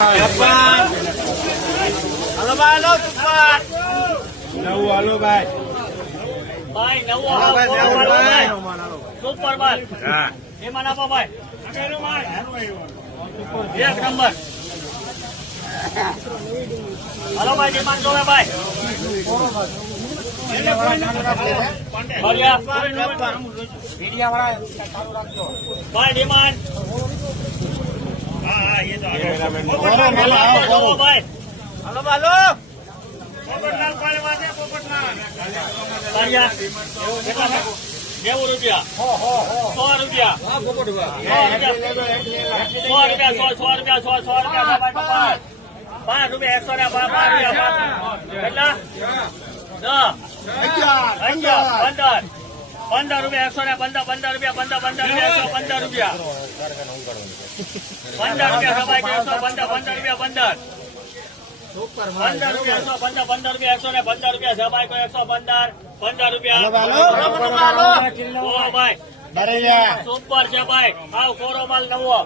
હાલો ભાઈ, હાલો સુપર નવું, હાલો ભાઈ, ભાઈ નવું સુપર માલ. હા, એમાં આપો ભાઈ, એક નંબર. હાલો ભાઈ, ડિમાન્ડ જોવે ભાઈ. ભાઈ ડિમાન્ડ નેવું રૂપિયા, 100 રૂપિયા, 5 રૂપિયા, 100 ને 5 કેટલા? 10, 15 રૂપિયા, 100 ને 15 રૂપિયા, 15 રૂપિયા, 115 રૂપિયા, 15 રૂપિયા સભાઈ 115 રૂપિયા, 15 રૂપિયા, 115 રૂપિયા, 100 ને 15 રૂપિયા સભાઈ 115 રૂપિયા. ભાઈ સુપર છે ભાઈ, આવ કોરો માલ નવો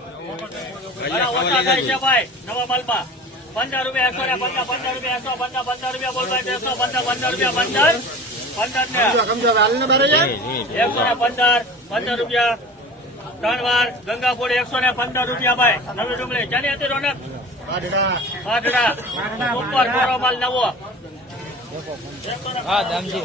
ઓછા થાય છે ભાઈ. નવા માલમાં 15 રૂપિયા, 100 ને 15 રૂપિયા, 115 રૂપિયા બોલ ભાઈ, 115 રૂપિયા, 15 ને 115 રૂપિયા. 3 વાર ગંગાપુર 115 રૂપિયા ભાઈ. નવી ડુંગળી ચાલી હતી રોનક પાટડા ઉપર કોરો માલ નવો. હા દામજી